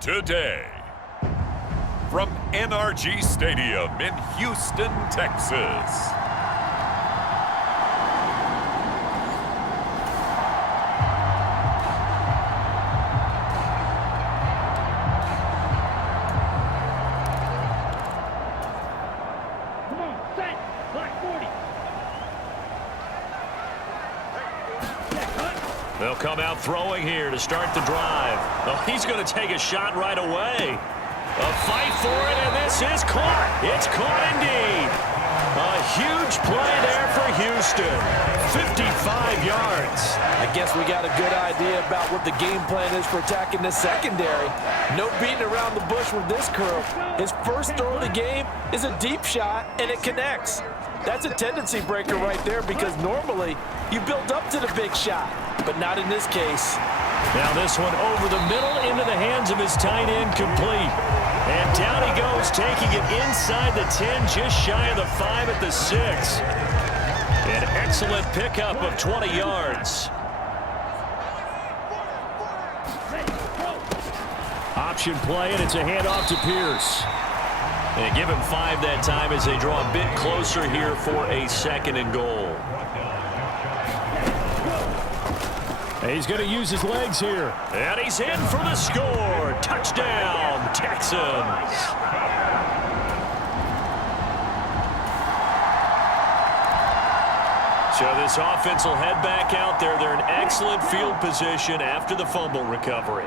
today. From NRG Stadium in Houston, Texas. They'll come out throwing here to start the drive. Oh, he's going to take a shot right away. A fight for it, and this is caught. It's caught indeed. A huge play there for Houston. 55 yards. I guess we got a good idea about what the game plan is for attacking the secondary. No beating around the bush with this crew. His first throw of the game is a deep shot, and it connects. That's a tendency breaker right there because normally you build up to the big shot, but not in this case. Now this one over the middle into the hands of his tight end, complete. And down he goes, taking it inside the 10, just shy of the 5 at the 6. An excellent pickup of 20 yards. Option play, and it's a handoff to Pierce. And give him 5 that time as they draw a bit closer here for a 2nd and goal. He's going to use his legs here. And he's in for the score. Touchdown, Texans. So this offense will head back out there. They're in excellent field position after the fumble recovery.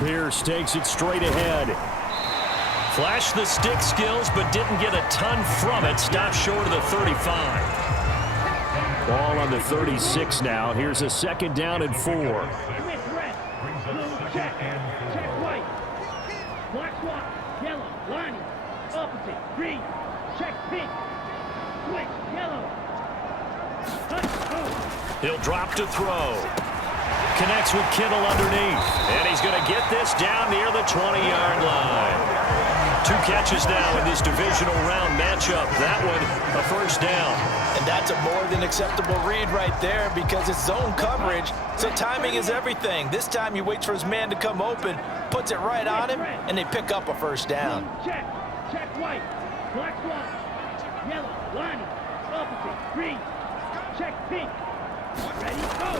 Pierce takes it straight ahead. Flashed the stick skills, but didn't get a ton from it. Stopped short of the 35. Ball on the 36 now. Here's a 2nd down and 4. Check white. Black swap. Yellow. Lining. Opposite. Green. Check pink. Switch. Yellow. He'll drop to throw. Connects with Kittle underneath. And he's going to get this down near the 20-yard line. 2 catches now in this divisional round matchup. That one, a 1st down. And that's a more than acceptable read right there because it's zone coverage, so timing is everything. This time he waits for his man to come open, puts it right on him, and they pick up a 1st down. Check. Check white. Black swap. Yellow. Lining. Opposite. Green. Check pink. Ready, go.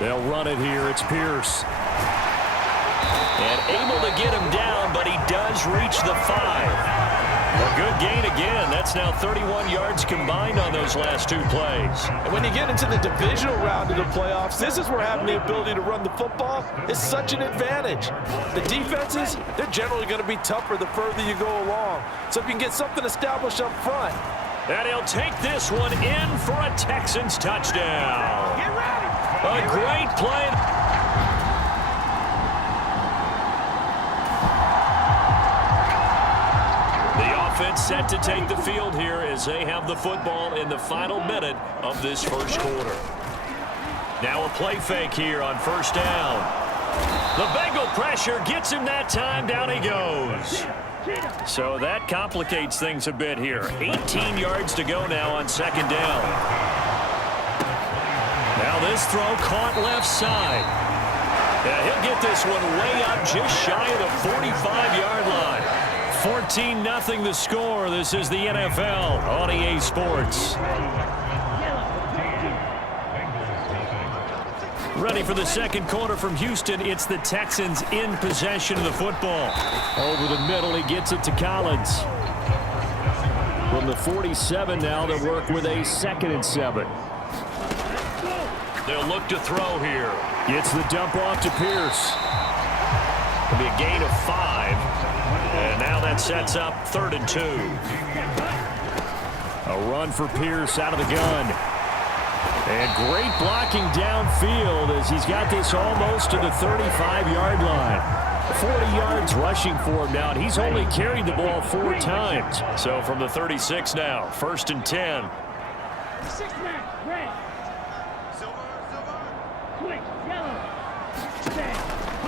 They'll run it here. It's Pierce. And able to get him down, but he does reach the 5. A good gain again. That's now 31 yards combined on those last 2 plays. And when you get into the divisional round of the playoffs, this is where having the ability to run the football is such an advantage. The defenses, they're generally going to be tougher the further you go along. So if you can get something established up front. And he'll take this one in for a Texans touchdown. Get ready. A great play. Offense set to take the field here as they have the football in the final minute of this 1st quarter. Now a play fake here on 1st down. The Bengal pressure gets him that time. Down he goes. So that complicates things a bit here. 18 yards to go now on 2nd down. Now this throw caught left side. Yeah, he'll get this one way up just shy of the 45-yard line. 14-0 the score. This is the NFL on EA Sports. Ready for the 2nd quarter from Houston. It's the Texans in possession of the football. Over the middle, he gets it to Collins. From the 47 now, they work with a 2nd and 7. They'll look to throw here. Gets the dump off to Pierce. It'll be a gain of 5. And now that sets up 3rd and 2. A run for Pierce out of the gun. And great blocking downfield as he's got this almost to the 35-yard line. 40 yards rushing for him now, and he's only carried the ball 4 times. So from the 36 now, 1st and 10. 6 man, red. Switch, yellow.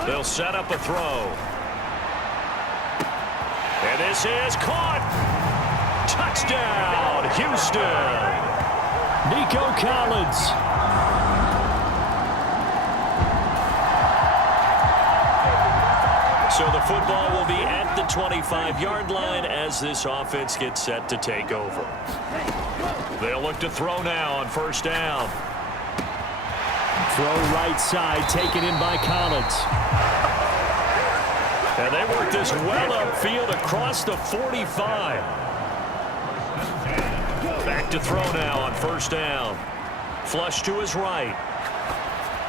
They'll set up a throw. And this is caught. Touchdown, Houston. Nico Collins. So the football will be at the 25-yard line as this offense gets set to take over. They'll look to throw now on first down. Throw right side, taken in by Collins. And they work this well upfield across the 45. Back to throw now on first down. Flush to his right.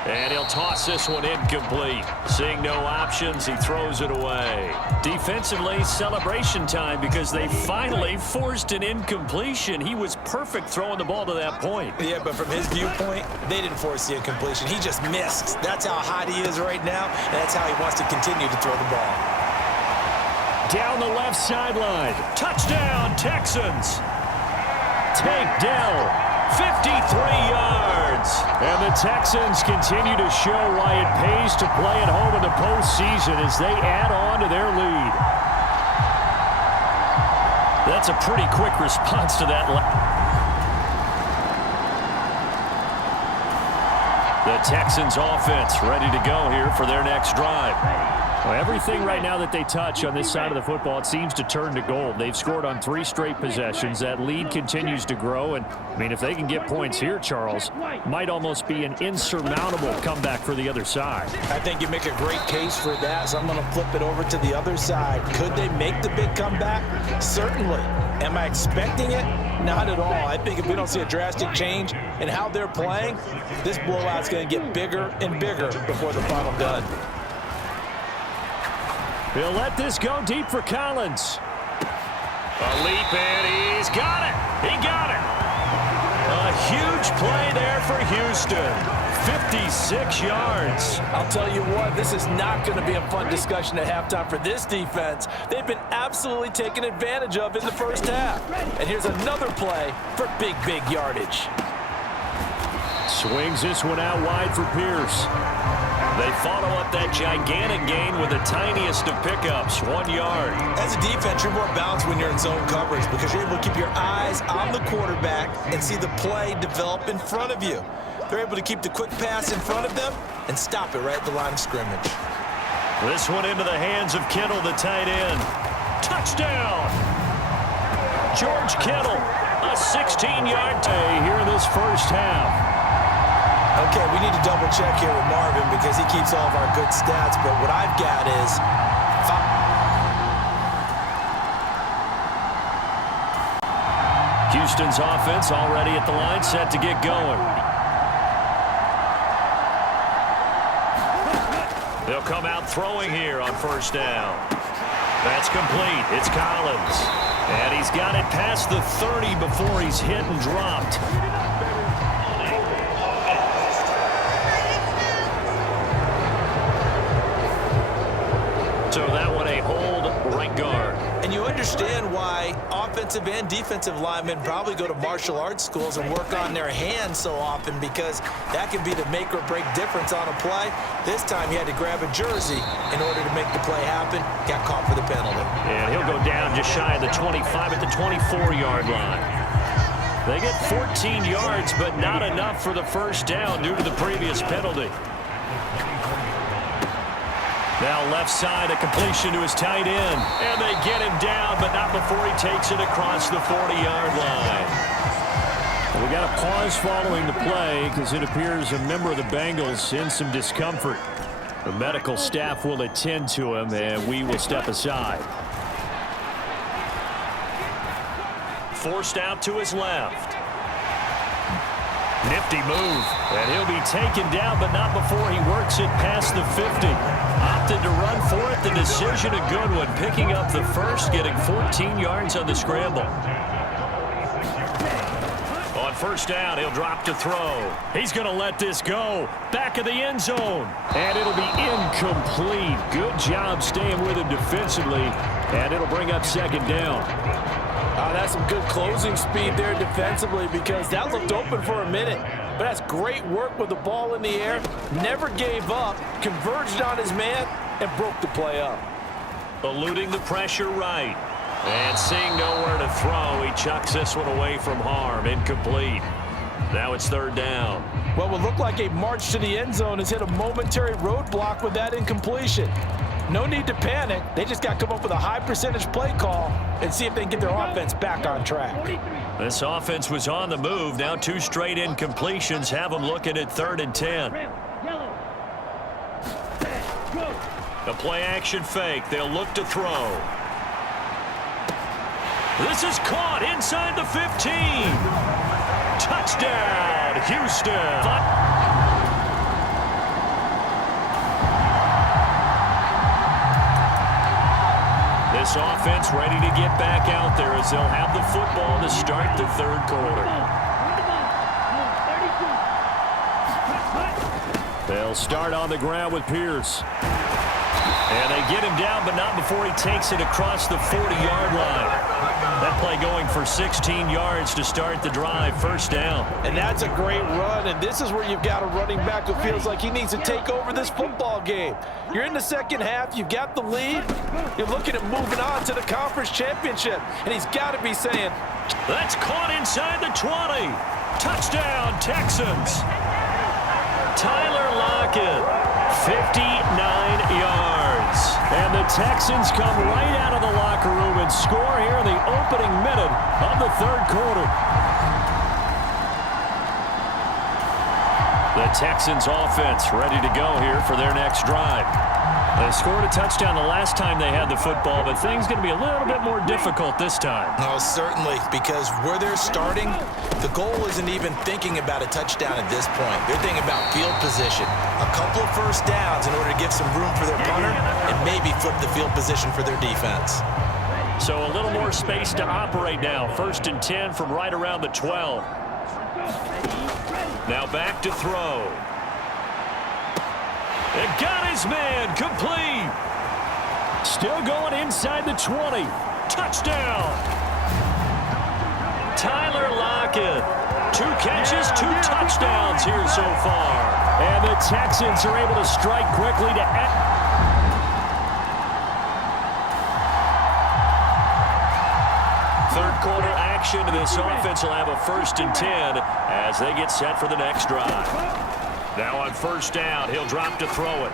And he'll toss this one incomplete. Seeing no options, he throws it away. Defensively, celebration time because they finally forced an incompletion. He was perfect throwing the ball to that point. Yeah, but from his viewpoint, they didn't force the incompletion. He just missed. That's how hot he is right now, and that's how he wants to continue to throw the ball. Down the left sideline. Touchdown, Texans. Tank Dell. 53 yards. And the Texans continue to show why it pays to play at home in the postseason as they add on to their lead. That's a pretty quick response to that. The Texans offense ready to go here for their next drive. Well, everything right now that they touch on this side of the football, it seems to turn to gold. They've scored on 3 straight possessions. That lead continues to grow. And, I mean, if they can get points here, Charles, might almost be an insurmountable comeback for the other side. I think you make a great case for that, so I'm going to flip it over to the other side. Could they make the big comeback? Certainly. Am I expecting it? Not at all. I think if we don't see a drastic change in how they're playing, this blowout's going to get bigger and bigger before the final done. He'll let this go deep for Collins. A leap, and he's got it. He got it. A huge play there for Houston. 56 yards. I'll tell you what, this is not going to be a fun discussion at halftime for this defense. They've been absolutely taken advantage of in the first half. And here's another play for big yardage. Swings this one out wide for Pierce. They follow up that gigantic gain with the tiniest of pickups, 1 yard. As a defense, you're more balanced when you're in zone coverage because you're able to keep your eyes on the quarterback and see the play develop in front of you. They're able to keep the quick pass in front of them and stop it right at the line of scrimmage. This one into the hands of Kittle, the tight end. Touchdown! George Kittle, a 16-yard play here in this first half. Okay, we need to double check here with Marvin because he keeps all of our good stats, but what I've got is Houston's offense already at the line, set to get going. They'll come out throwing here on first down. That's complete. It's Collins. And he's got it past the 30 before he's hit and dropped. So that one a hold, right guard. And you understand why offensive and defensive linemen probably go to martial arts schools and work on their hands so often because that can be the make or break difference on a play. This time he had to grab a jersey in order to make the play happen. Got caught for the penalty. And he'll go down just shy of the 25 at the 24-yard line. They get 14 yards, but not enough for the first down due to the previous penalty. Now left side, a completion to his tight end. And they get him down, but not before he takes it across the 40-yard line. Well, we got a pause following the play because it appears a member of the Bengals in some discomfort. The medical staff will attend to him, and we will step aside. Forced out to his left. Nifty move. And he'll be taken down, but not before he works it past the 50. Opted to run for it. The decision a good one. Picking up the first, getting 14 yards on the scramble. On first down, he'll drop to throw. He's going to let this go. Back of the end zone. And it'll be incomplete. Good job staying with him defensively. And it'll bring up second down. That's some good closing speed there defensively because that looked open for a minute. But that's great work with the ball in the air. Never gave up, converged on his man, and broke the play up. Eluding the pressure right. And seeing nowhere to throw, he chucks this one away from harm. Incomplete. Now it's third down. What would look like a march to the end zone has hit a momentary roadblock with that incompletion. No need to panic. They just got to come up with a high percentage play call and see if they can get their offense back on track. This offense was on the move. Now 2 straight incompletions have them looking at 3rd and 10. A play-action fake. They'll look to throw. This is caught inside the 15. Touchdown, Houston. This offense ready to get back out there as they'll have the football to start the 3rd quarter. They'll start on the ground with Pierce. And they get him down, but not before he takes it across the 40-yard line. That play going for 16 yards to start the drive, 1st down. And that's a great run, and this is where you've got a running back who feels like he needs to take over this football game. You're in the 2nd half, you've got the lead, you're looking at moving on to the conference championship, and he's got to be saying, that's caught inside the 20. Touchdown, Texans. Tyler Lockett, 59 yards. And the Texans come right out of the locker room and score here in the opening minute of the 3rd quarter. The Texans offense ready to go here for their next drive. They scored a touchdown the last time they had the football, but things going to be a little bit more difficult this time. No, certainly, because where they're starting, the goal isn't even thinking about a touchdown at this point. They're thinking about field position. A couple of 1st downs in order to give some room for their punter and maybe flip the field position for their defense. So a little more space to operate now. 1st and 10 from right around the 12. Now back to throw. It got his man, complete. Still going inside the 20. Touchdown. Tyler Lockett. 2 catches, 2 touchdowns here so far. And the Texans are able to strike quickly to end. 3rd quarter action. This offense will have a 1st and 10 as they get set for the next drive. Now on 1st down, he'll drop to throw it.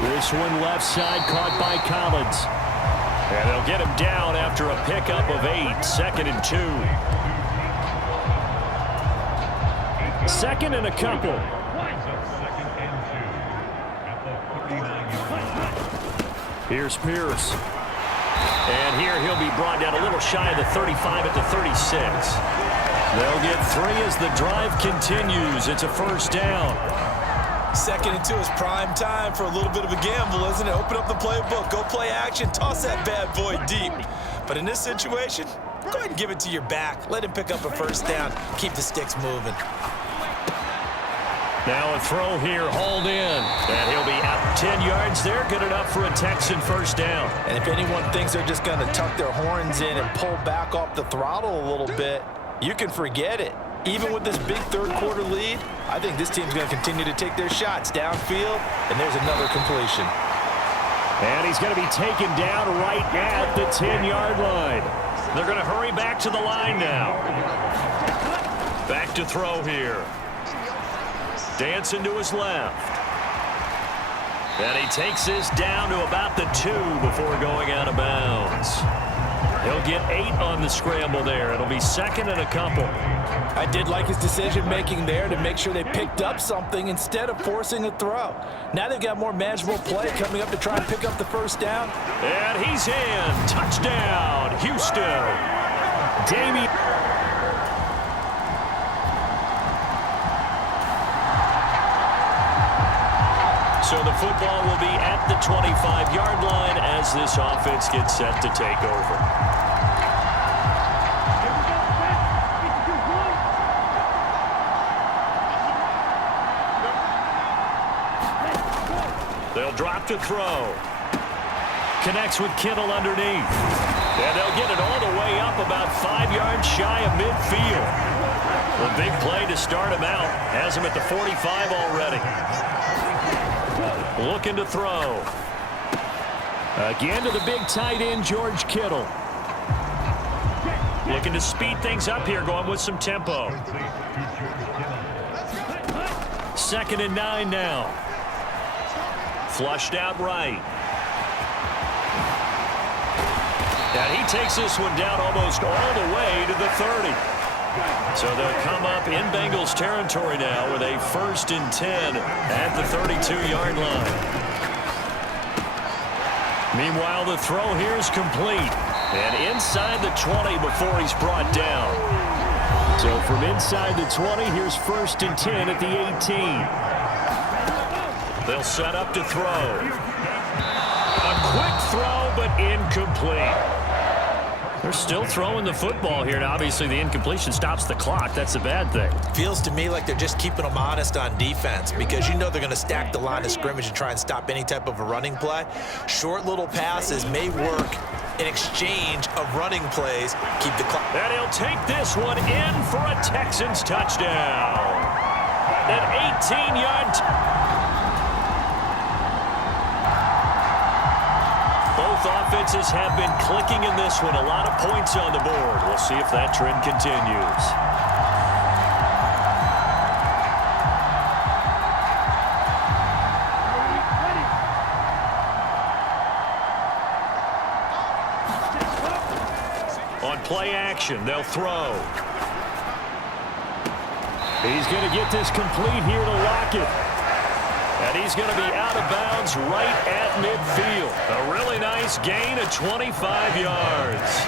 This one left side caught by Collins. And they'll get him down after a pickup of 8. 2nd and 2. 2nd and a couple. Here's Pierce. And here he'll be brought down a little shy of the 35 at the 36. They'll get 3 as the drive continues. It's a 1st down. 2nd and 2 is prime time for a little bit of a gamble, isn't it? Open up the playbook, go play action, toss that bad boy deep. But in this situation, go ahead and give it to your back. Let him pick up a 1st down. Keep the sticks moving. Now a throw here, hauled in. And he'll be out 10 yards there. Good enough for a Texan 1st down. And if anyone thinks they're just going to tuck their horns in and pull back off the throttle a little bit, you can forget it. Even with this big 3rd quarter lead, I think this team's going to continue to take their shots downfield, and there's another completion. And he's going to be taken down right at the 10-yard line. They're going to hurry back to the line now. Back to throw here. Dancing to his left. And he takes this down to about the 2 before going out of bounds. He'll get 8 on the scramble there. It'll be 2nd and a couple. I did like his decision-making there to make sure they picked up something instead of forcing a throw. Now they've got more manageable play coming up to try and pick up the 1st down. And he's in. Touchdown, Houston. Damian. So the football will be at the 25-yard line as this offense gets set to take over. They'll drop to throw. Connects with Kittle underneath. And they'll get it all the way up about 5 yards shy of midfield. A big play to start him out. Has him at the 45 already. Looking to throw. Again to the big tight end, George Kittle. Looking to speed things up here, going with some tempo. 2nd and 9 now. Flushed out right. And he takes this one down almost all the way to the 30. So they'll come up in Bengals territory now with a 1st and 10 at the 32-yard line. Meanwhile, the throw here is complete. And inside the 20 before he's brought down. So from inside the 20, here's 1st and 10 at the 18. They'll set up to throw. A quick throw, but incomplete. They're still throwing the football here, and obviously the incompletion stops the clock. That's a bad thing. Feels to me like they're just keeping them honest on defense because you know they're going to stack the line of scrimmage and try and stop any type of a running play. Short little passes may work in exchange of running plays. Keep the clock. And he'll take this one in for a Texans touchdown. An 18-yard. Both offenses have been clicking in this one. A lot of points on the board. We'll see if that trend continues. On play action, they'll throw. He's going to get this complete here to Lockett. And he's going to be out of bounds right at midfield. A really nice gain of 25 yards.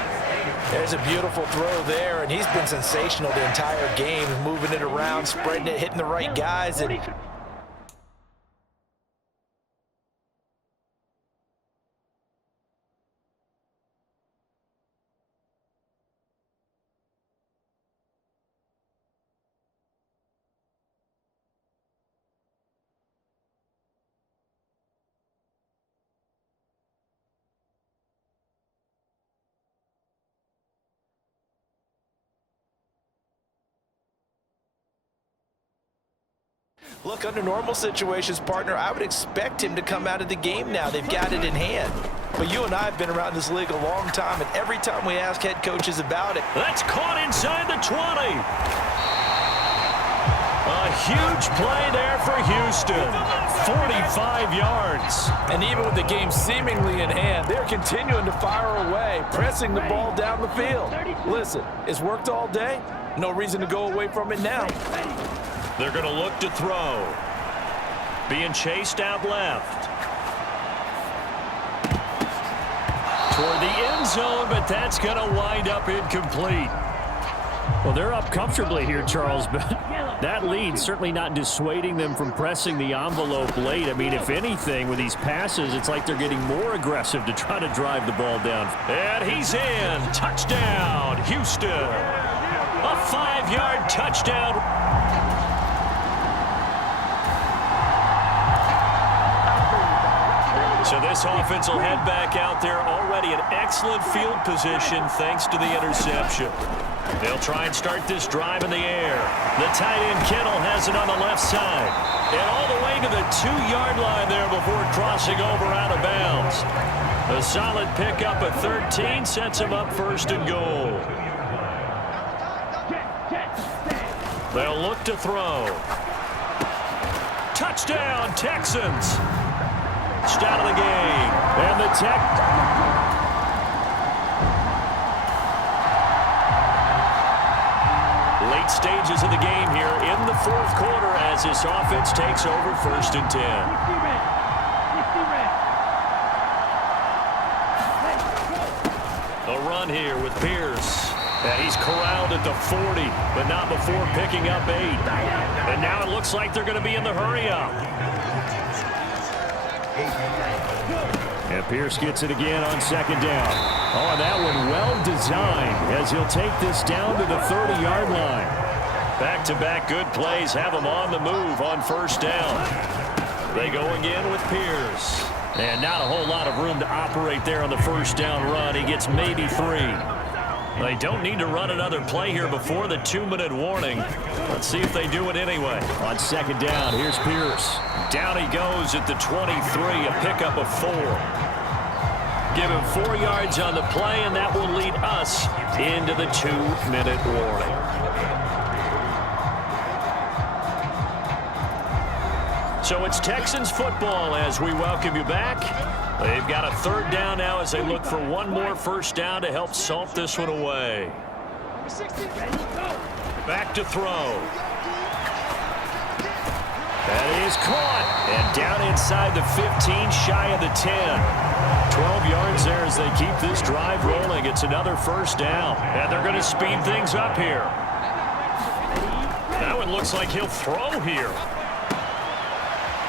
There's a beautiful throw there, and he's been sensational the entire game, moving it around, spreading it, hitting the right guys. And look, under normal situations, partner, I would expect him to come out of the game now. They've got it in hand. But you and I have been around this league a long time, and every time we ask head coaches about it. That's caught inside the 20. A huge play there for Houston. 45 yards. And even with the game seemingly in hand, they're continuing to fire away, pressing the ball down the field. Listen, it's worked all day. No reason to go away from it now. They're going to look to throw. Being chased out left. Toward the end zone, but that's going to wind up incomplete. Well, they're up comfortably here, Charles, but that lead certainly not dissuading them from pressing the envelope late. I mean, if anything, with these passes, it's like they're getting more aggressive to try to drive the ball down. And he's in. Touchdown, Houston. A 5-yard touchdown. So this offense will head back out there, already in excellent field position thanks to the interception. They'll try and start this drive in the air. The tight end Kittle has it on the left side. And all the way to the 2-yard line there before crossing over out of bounds. A solid pickup of 13 sets him up 1st and goal. They'll look to throw. Touchdown, Texans. Just out of the game. And the late stages of the game here in the 4th quarter as this offense takes over 1st and 10. A run here with Pierce. And he's corralled at the 40, but not before picking up 8. And now it looks like they're going to be in the hurry-up. And Pierce gets it again on 2nd down. Oh, that one well designed as he'll take this down to the 30-yard line. Back-to-back good plays have them on the move on 1st down. They go again with Pierce. And not a whole lot of room to operate there on the 1st down run. He gets maybe 3. They don't need to run another play here before the 2-minute warning. Let's see if they do it anyway. On 2nd down, here's Pierce. Down he goes at the 23, a pickup of 4. Give him 4 yards on the play, and that will lead us into the 2-minute warning. So it's Texans football as we welcome you back. They've got a third down now as they look for one more first down to help salt this one away. Back to throw. That is caught. And down inside the 15, shy of the 10. 12 yards there as they keep this drive rolling. It's another first down. And they're going to speed things up here. That one looks like he'll throw here.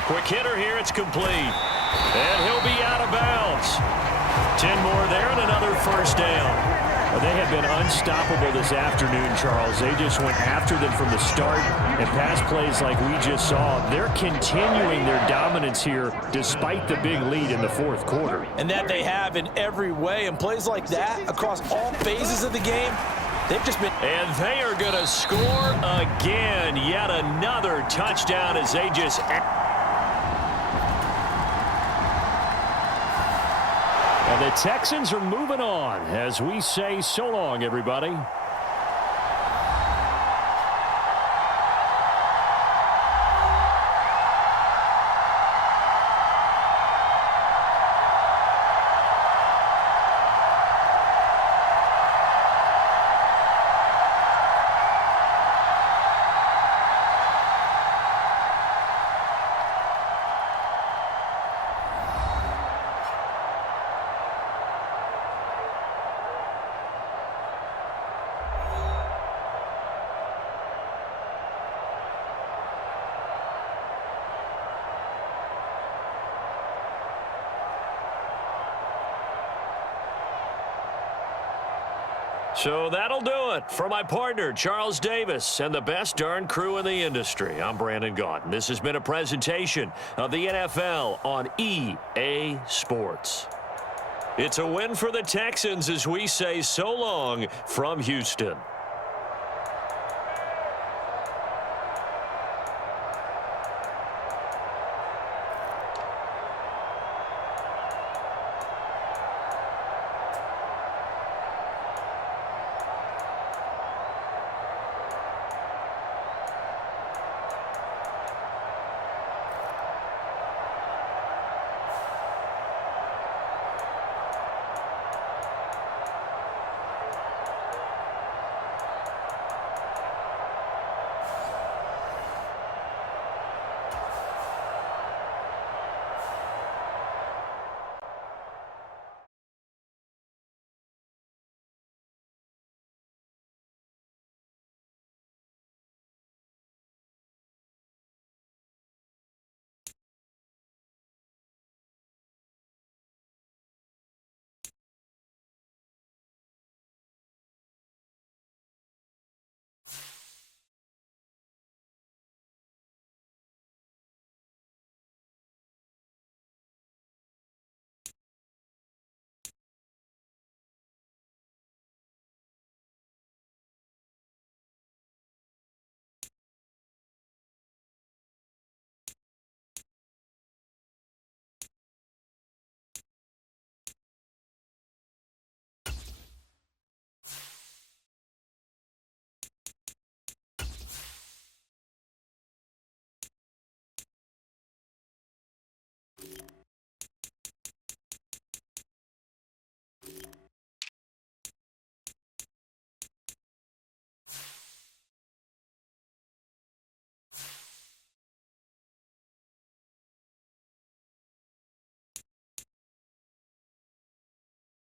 Quick hitter here. It's complete. And he'll be out of bounds. 10 more there and another first down. Well, they have been unstoppable this afternoon, Charles. They just went after them from the start, and pass plays like we just saw. They're continuing their dominance here despite the big lead in the fourth quarter. And that they have in every way. And plays like that across all phases of the game, they've just been... And they are going to score again. Yet another touchdown as they just... And the Texans are moving on as we say so long, everybody. So that'll do it for my partner, Charles Davis, and the best darn crew in the industry. I'm Brandon Gaudin. This has been a presentation of the NFL on EA Sports. It's a win for the Texans as we say so long from Houston.